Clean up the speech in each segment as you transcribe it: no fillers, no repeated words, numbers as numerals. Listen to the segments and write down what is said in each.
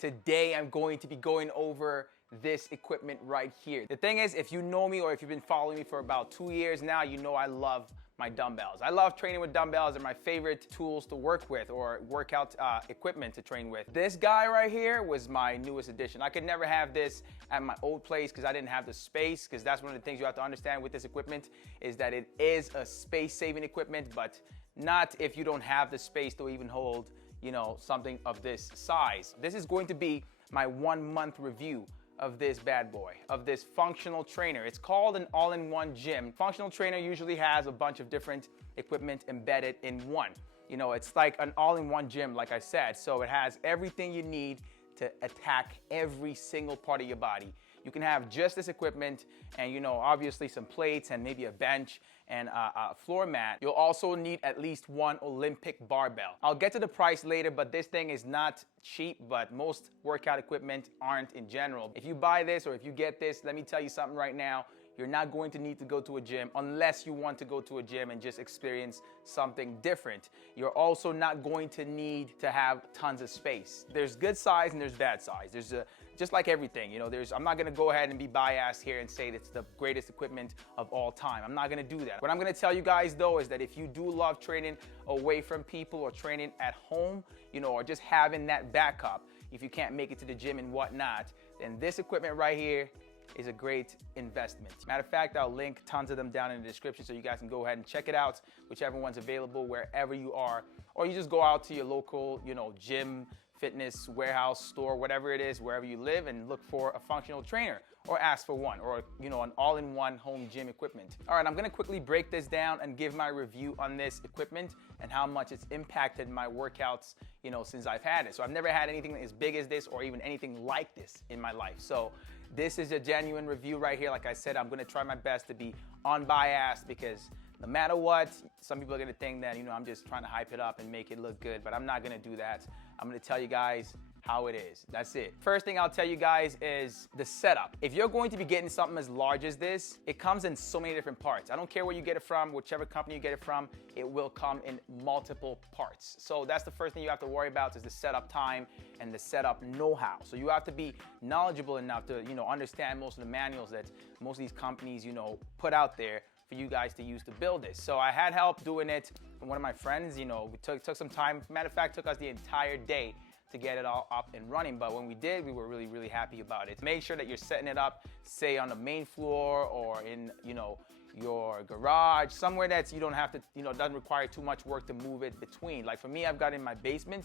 Today I'm going to be going over this equipment right here. The thing is, if you know me or if you've been following me for about 2 years now, you know I love my dumbbells. I love training with dumbbells. They're my favorite tools to work with or workout equipment to train with. This guy right here was my newest addition. I could never have this at my old place because I didn't have the space, because that's one of the things you have to understand with this equipment is that it is a space-saving equipment, but not if you don't have the space to even hold, you know, something of this size. This is going to be my 1 month review of this bad boy, of this functional trainer. It's called an all-in-one gym. Functional trainer usually has a bunch of different equipment embedded in one. You know, it's like an all-in-one gym, like I said. So it has everything you need to attack every single part of your body. You can have just this equipment and, you know, obviously some plates and maybe a bench and a floor mat. You'll also need at least one Olympic barbell. I'll get to the price later, but this thing is not cheap, but most workout equipment aren't in general. If you buy this or if you get this, let me tell you something right now. You're not going to need to go to a gym unless you want to go to a gym and just experience something different. You're also not going to need to have tons of space. There's good size and there's bad size. There's just like everything, you know, I'm not gonna go ahead and be biased here and say it's the greatest equipment of all time. I'm not gonna do that. What I'm gonna tell you guys though is that if you do love training away from people or training at home, you know, or just having that backup, if you can't make it to the gym and whatnot, then this equipment right here is a great investment. Matter of fact, I'll link tons of them down in the description so you guys can go ahead and check it out, whichever one's available wherever you are, or you just go out to your local, you know, gym, fitness, warehouse, store, whatever it is, wherever you live, and look for a functional trainer or ask for one, or, you know, an all-in-one home gym equipment. All right, I'm gonna quickly break this down and give my review on this equipment and how much it's impacted my workouts, you know, since I've had it. So I've never had anything as big as this or even anything like this in my life. So this is a genuine review right here. Like I said, I'm gonna try my best to be unbiased because no matter what, some people are gonna think that, you know, I'm just trying to hype it up and make it look good, but I'm not gonna do that. I'm gonna tell you guys how it is. That's it. First thing I'll tell you guys is the setup. If you're going to be getting something as large as this, it comes in so many different parts. I don't care where you get it from, whichever company you get it from, it will come in multiple parts. So that's the first thing you have to worry about is the setup time and the setup know-how. So you have to be knowledgeable enough to, you know, understand most of the manuals that most of these companies, you know, put out there for you guys to use to build this. So I had help doing it from one of my friends. You know, we took some time. Matter of fact, took us the entire day to get it all up and running. But when we did, we were really, really happy about it. Make sure that you're setting it up, say on the main floor or in, you know, your garage, somewhere that's, you don't have to, you know, doesn't require too much work to move it between. Like for me, I've got it in my basement.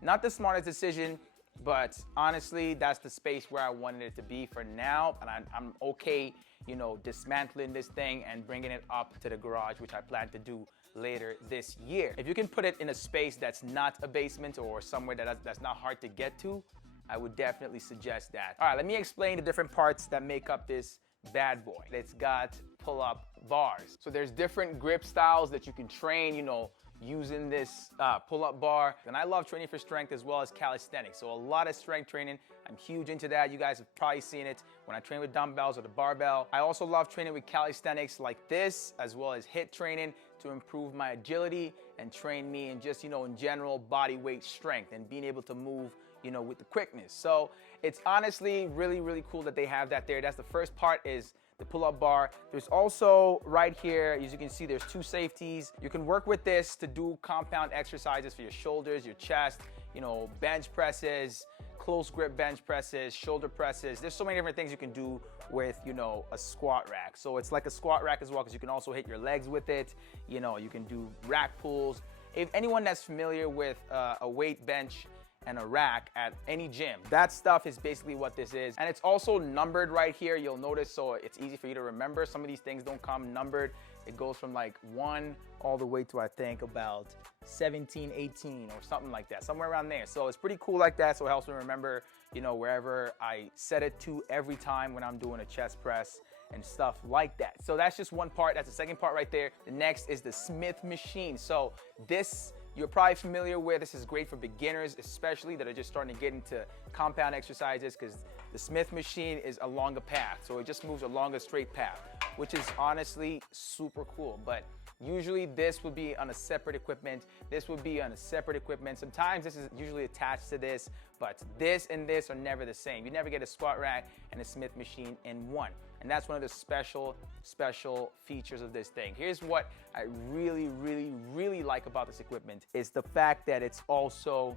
Not the smartest decision, but honestly, that's the space where I wanted it to be for now. And I'm okay, you know, dismantling this thing and bringing it up to the garage, which I plan to do later this year. If you can put it in a space that's not a basement or somewhere that's not hard to get to, I would definitely suggest that. All right, let me explain the different parts that make up this bad boy. It's got pull-up bars. So there's different grip styles that you can train, you know, using this pull-up bar. And I love training for strength as well as calisthenics. So a lot of strength training. I'm huge into that. You guys have probably seen it when I train with dumbbells or the barbell. I also love training with calisthenics like this, as well as HIIT training to improve my agility and train me in just, you know, in general body weight strength and being able to move, you know, with the quickness. So it's honestly really, really cool that they have that there. That's the first part, is the pull-up bar. There's also right here, as you can see, there's 2 safeties. You can work with this to do compound exercises for your shoulders, your chest, you know, bench presses, close grip bench presses, shoulder presses. There's so many different things you can do with, you know, a squat rack. So it's like a squat rack as well, because you can also hit your legs with it. You know, you can do rack pulls. If anyone that's familiar with a weight bench and a rack at any gym, that stuff is basically what this is. And it's also numbered right here, you'll notice, so it's easy for you to remember. Some of these things don't come numbered. It goes from like 1 all the way to, I think, about 17, 18 or something like that, somewhere around there. So it's pretty cool like that, so it helps me remember, you know, wherever I set it to every time when I'm doing a chest press and stuff like that. So that's just one part. That's the second part right there. The next is the Smith machine. So this, you're probably familiar with. This is great for beginners, especially that are just starting to get into compound exercises, because the Smith machine is along a path. So it just moves along a straight path, which is honestly super cool. But Usually this would be on a separate equipment. This would be on a separate equipment. Sometimes this is usually attached to this, but this and this are never the same. You never get a squat rack and a Smith machine in one. And that's one of the special features of this thing. Here's what I really like about this equipment is the fact that it's also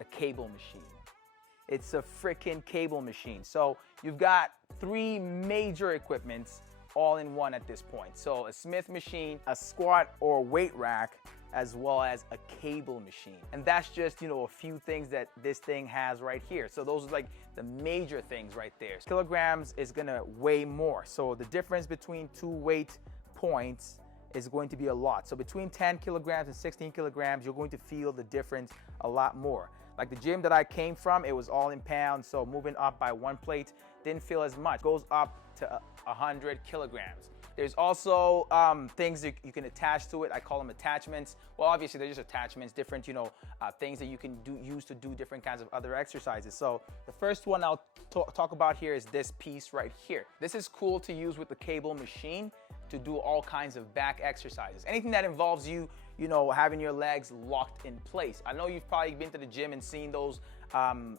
a cable machine. It's a freaking cable machine. So you've got 3 major equipments all in one at this point. So a Smith machine, a squat or weight rack, as well as a cable machine. And that's just, you know, a few things that this thing has right here. So those are like the major things right there. Kilograms is gonna weigh more. So the difference between 2 weight points is going to be a lot. So between 10 kilograms and 16 kilograms, you're going to feel the difference a lot more. Like the gym that I came from, it was all in pounds. So moving up by 1 plate didn't feel as much. It goes up to 100 kilograms. There's also things that you can attach to it. I call them attachments. Well, obviously they're just attachments, different, you know, things that you can use to do different kinds of other exercises. So the first one I'll talk about here is this piece right here. This is cool to use with the cable machine to do all kinds of back exercises. Anything that involves you know, having your legs locked in place. I know you've probably been to the gym and seen those,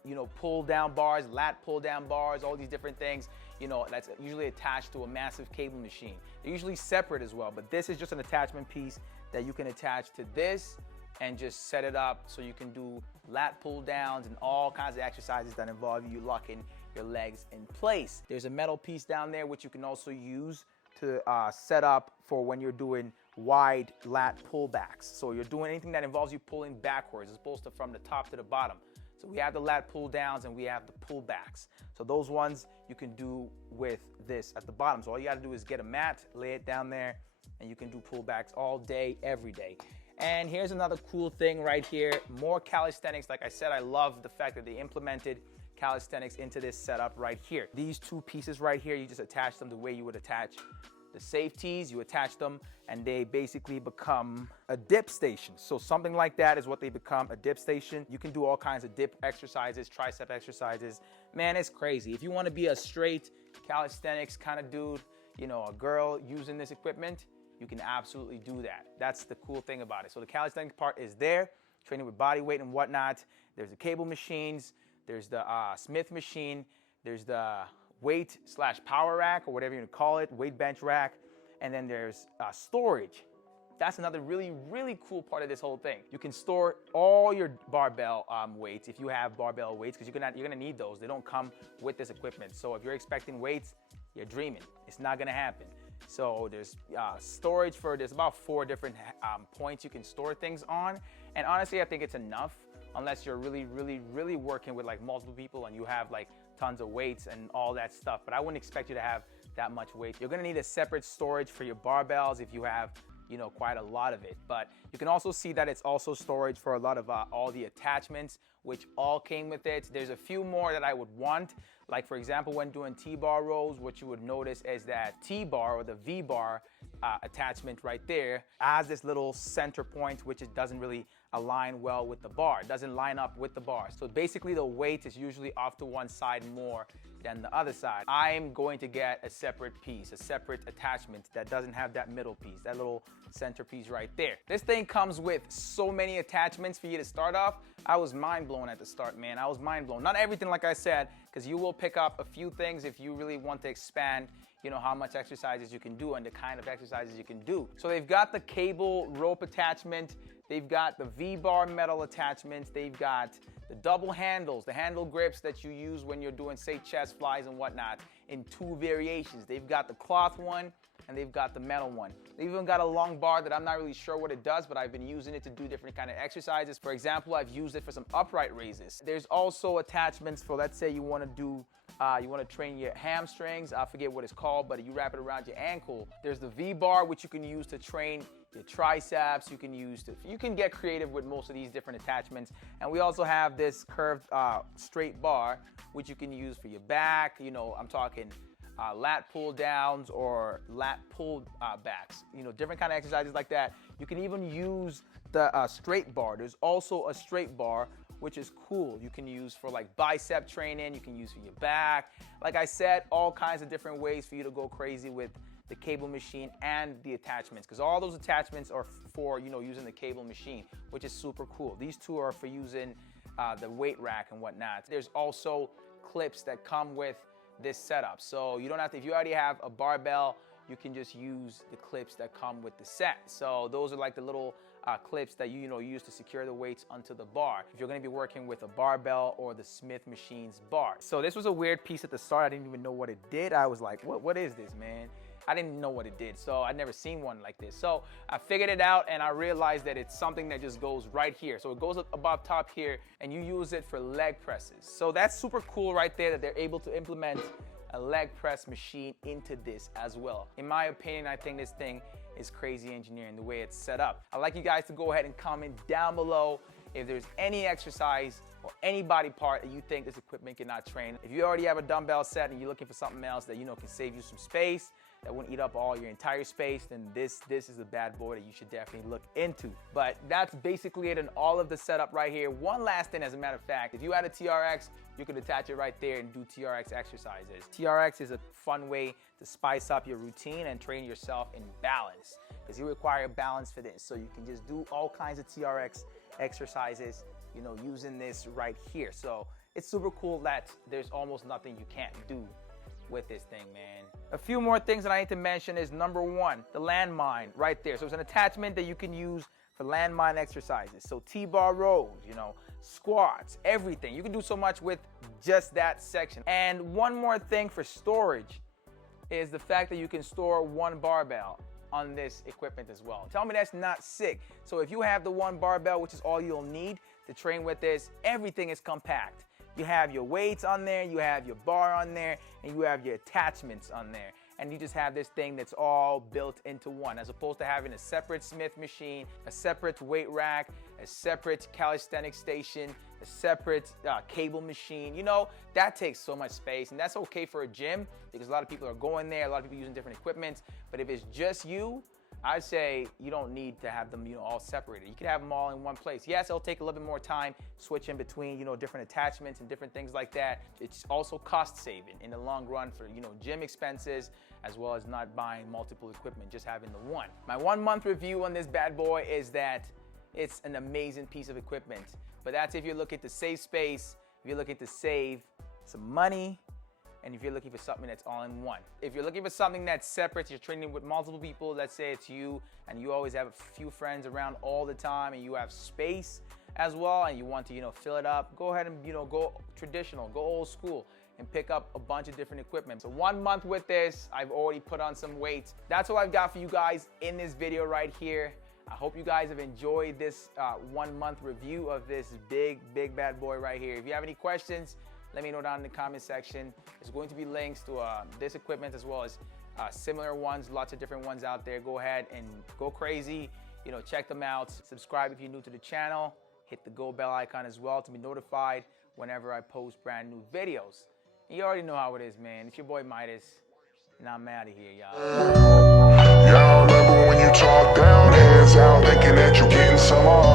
you know, pull down bars, lat pull down bars, all these different things. You know, that's usually attached to a massive cable machine. They're usually separate as well, but this is just an attachment piece that you can attach to this and just set it up so you can do lat pull downs and all kinds of exercises that involve you locking your legs in place. There's a metal piece down there which you can also use to set up for when you're doing wide lat pullbacks. So you're doing anything that involves you pulling backwards as opposed to from the top to the bottom. So we have the lat pull downs and we have the pullbacks. So those ones you can do with this at the bottom. So all you gotta do is get a mat, lay it down there, and you can do pullbacks all day, every day. And here's another cool thing right here, more calisthenics. Like I said, I love the fact that they implemented calisthenics into this setup right here. These 2 pieces right here, you just attach them the way you would attach the safeties. You attach them and they basically become a dip station. So something like that is what they become, a dip station. You can do all kinds of dip exercises, tricep exercises. Man, it's crazy. If you want to be a straight calisthenics kind of dude, you know, a girl using this equipment, you can absolutely do that. That's the cool thing about it. So the calisthenics part is there, training with body weight and whatnot. There's the cable machines, there's the Smith machine, there's the weight/power rack or whatever you call it, weight bench rack, and then there's storage. That's another really cool part of this whole thing. You can store all your barbell weights if you have barbell weights, because you're gonna need those. They don't come with this equipment. So if you're expecting weights, you're dreaming. It's not gonna happen. So there's storage for, there's about 4 different points you can store things on. And honestly, I think it's enough unless you're really working with like multiple people and you have like tons of weights and all that stuff. But I wouldn't expect you to have that much weight. You're gonna need a separate storage for your barbells if you have, you know, quite a lot of it. But you can also see that it's also storage for a lot of all the attachments, which all came with it. There's a few more that I would want. Like for example, when doing T-bar rows, what you would notice is that T-bar or the V-bar attachment right there has this little center point, which it doesn't really align well with the bar. It doesn't line up with the bar. So basically the weight is usually off to one side more than the other side. I'm going to get a separate piece, a separate attachment that doesn't have that middle piece, that little center piece right there. This thing comes with so many attachments for you to start off. I was mind blown at the start, man. I was mind blown. Not everything, like I said, because you will pick up a few things if you really want to expand, you know, how much exercises you can do and the kind of exercises you can do. So they've got the cable rope attachment, they've got the V-bar metal attachments, they've got the double handles, the handle grips that you use when you're doing, say, chest flies and whatnot, in 2 variations. They've got the cloth one and they've got the metal one. They've even got a long bar that I'm not really sure what it does, but I've been using it to do different kind of exercises. For example, I've used it for some upright raises. There's also attachments for, let's say you want to do, you want to train your hamstrings. I forget what it's called, but you wrap it around your ankle. There's the V-bar, which you can use to train your triceps. You can get creative with most of these different attachments. And we also have this curved straight bar, which you can use for your back. You know, I'm talking lat pull downs or lat pull backs, you know, different kind of exercises like that. You can even use the straight bar. There's also a straight bar, which is cool. You can use for like bicep training, you can use for your back. Like I said, all kinds of different ways for you to go crazy with the cable machine and the attachments, because all those attachments are for, you know, using the cable machine, which is super cool. These two are for using the weight rack and whatnot. There's also clips that come with this setup, so you don't have to, if you already have a barbell, you can just use the clips that come with the set. So those are like the little clips that you use to secure the weights onto the bar if you're going to be working with a barbell or the Smith Machine's bar. So this was a weird piece at the start. I didn't even know what it did. I was like, what is this, man? I didn't know what it did, so I'd never seen one like this. So I figured it out, and I realized that it's something that just goes right here. So it goes up above top here, and you use it for leg presses. So that's super cool right there that they're able to implement a leg press machine into this as well. In my opinion, I think this thing is crazy engineering the way it's set up. I'd like you guys to go ahead and comment down below if there's any exercise or any body part that you think this equipment cannot train. If you already have a dumbbell set and you're looking for something else that can save you some space, that wouldn't eat up all your entire space, then this is a bad boy that you should definitely look into. But that's basically it in all of the setup right here. One last thing, as a matter of fact, if you had a TRX, you could attach it right there and do TRX exercises. TRX is a fun way to spice up your routine and train yourself in balance, because you require balance for this. So you can just do all kinds of TRX exercises, using this right here. So it's super cool that there's almost nothing you can't do with this thing, man. A few more things that I need to mention is number one, the landmine right there. So it's an attachment that you can use for landmine exercises. So T-bar rows, squats, everything. You can do so much with just that section. And one more thing for storage is the fact that you can store one barbell on this equipment as well. Tell me that's not sick. So if you have the one barbell, which is all you'll need to train with this, everything is compact. You have your weights on there, you have your bar on there, and you have your attachments on there. And you just have this thing that's all built into one, as opposed to having a separate Smith machine, a separate weight rack, a separate calisthenic station, a separate cable machine. That takes so much space, and that's okay for a gym because a lot of people are going there, a lot of people using different equipment. But if it's just you, I'd say you don't need to have them, all separated. You can have them all in one place. Yes, it'll take a little bit more time switching between, different attachments and different things like that. It's also cost saving in the long run for, gym expenses, as well as not buying multiple equipment, just having the one. My 1 month review on this bad boy is that it's an amazing piece of equipment. But that's if you're looking to save space, if you're looking to save some money, and if you're looking for something that's all in one. If you're looking for something that's separate, you're training with multiple people, let's say it's you, and you always have a few friends around all the time, and you have space as well, and you want to, fill it up, go ahead and, go traditional, go old school, and pick up a bunch of different equipment. So 1 month with this, I've already put on some weights. That's all I've got for you guys in this video right here. I hope you guys have enjoyed this 1 month review of this big bad boy right here. If you have any questions, let me know down in the comment section. There's going to be links to this equipment as well as similar ones, lots of different ones out there. Go ahead and go crazy, check them out. Subscribe if you're new to the channel. Hit the go bell icon as well to be notified whenever I post brand new videos. And you already know how it is, man. It's your boy Midas, and I'm out of here, y'all. Y'all remember when you talk down, hands out, thinking that you're getting some more.